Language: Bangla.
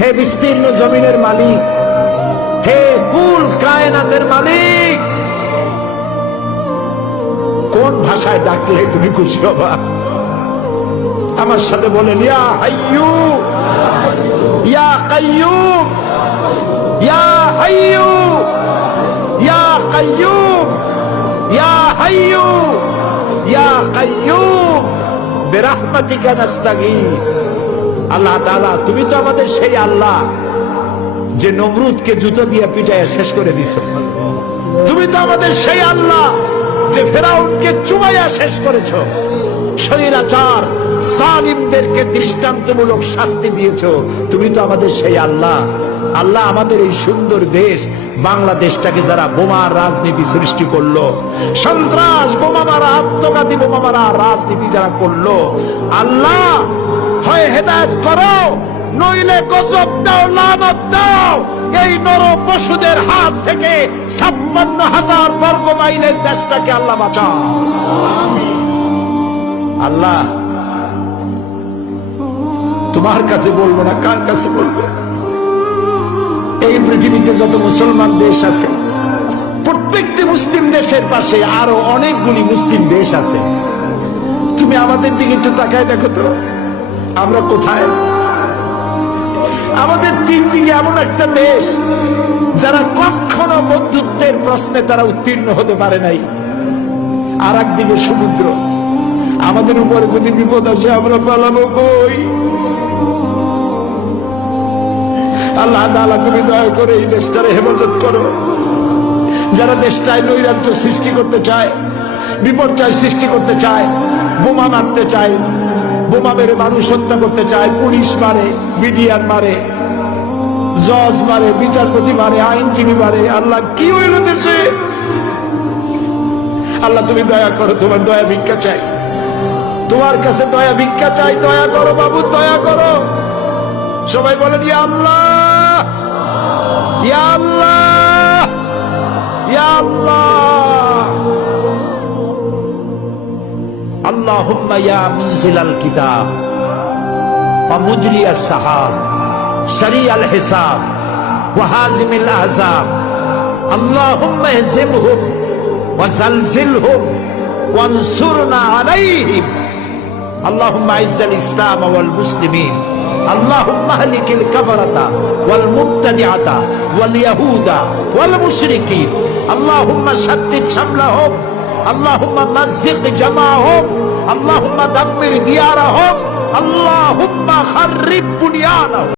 হে বিস্তীর্ণ জমিনের মালিক, হে কুল কায়নাতের মালিক, কোন ভাষায় ডাকলে তুমি খুশি হবা? আমার সাথে বলেন, ইয়া হাইয়ু ইয়া কাইয়ুম, ইয়া হাইয়ু ইয়া কাইয়ুম, ইয়া হাইয়ু ইয়া কাইয়ুম বিরহমাতিকা নাস্তাগীস। আল্লাহ তাআলা, তুমি তো আমাদের সেই আল্লাহ যে নমরুদকে জুতো দিয়ে পিটাইয়া শেষ করে দিছো। তুমি তো আমাদের সেই আল্লাহ যে ফেরাউনকে চুবাইয়া শেষ করেছো। স্বৈরাচার জালিমদেরকে দৃষ্টান্তমূলক শাস্তি দিয়েছো। তুমি তো আমাদের সেই আল্লাহ। আল্লাহ, আমাদের এই সুন্দর দেশ বাংলাদেশটাকে যারা বোমার রাজনীতি সৃষ্টি করলো, সন্ত্রাস বোমা মারা, আত্মঘাতী বোমা মারা রাজনীতি যারা করলো, আল্লাহ হয় হেদায়েত করো, নইলে গজব দাও, লানত দাও। এই নর পশুদের হাত থেকে 56,000 বর্গ মাইলের দেশটাকে আল্লাহ বাঁচাও। আল্লাহ, তোমার কাছে বলবো না, কার কাছে বলবো? এই পৃথিবীতে যত মুসলমান দেশ আছে, প্রত্যেকটি মুসলিম দেশের পাশে আরো অনেকগুলি মুসলিম দেশ আছে। তুমি আমাদের দিকে একটু তাকায় দেখো তো, আমরা কোথায়? আমাদের তিন দিকে এমন একটা দেশ যারা কখনো বন্ধুত্বের প্রশ্নে তারা উত্তীর্ণ হতে পারে নাই, আর একদিকে সমুদ্র। আমাদের উপরে যদি বিপদ আসে আমরা পালাবো কই? আল্লাহ তাআলা, তুমি দয়া করে এই দেশটার হেফাজত করো। যারা দেশটায় নৈরাজ্য সৃষ্টি করতে চায়, বিপর্যয় সৃষ্টি করতে চায়, বোমা মারতে চায়, বোমা মেরে মানুষ হত্যা করতে চায়, পুলিশ মারে, মিডিয়ার মারে, জজ মারে, বিচারপতি মারে, আইনজীবী মারে। আল্লাহ, কি হইল দেশে? আল্লাহ, তুমি দয়া করো, তোমার দয়া ভিক্ষা চাই, তোমার কাছে দয়া ভিক্ষা চাই। দয়া করো বাবু, দয়া করো। সবাই বলেন, ইয়া আল্লাহ, ইয়া আল্লাহ, ইয়া আল্লাহ। আল্লাহুম্মা ইয়া মুনজিলাল কিতাব ওয়া মুজরিয়াস সাহাব সারিয়াল হিসাব ওয়া হাজিমিল আহজাব, আল্লাহুম্মা ইহজিমহুম ওয়া জালজিলহুম ওয়ানসুরনা আলাইহিম। আল্লাহুম্মা আইজ্জাল ইসলাম ওয়াল মুসলিমিন, আল্লাহুম্মা আহলিকিল কাফারাতা ওয়াল মুবতাদিআতা ওয়াল ইয়াহুদা ওয়াল মুশরিকিন, আল্লাহুম্মা শাদ্দিদ শামলাহুম, আল্লাহুম্মা মাযজিক জামাআহুম, আল্লাহুম্মা দাম্মির দিয়ারাহুম, আল্লাহুম্মা খাররিব বুনিয়ানাহুম।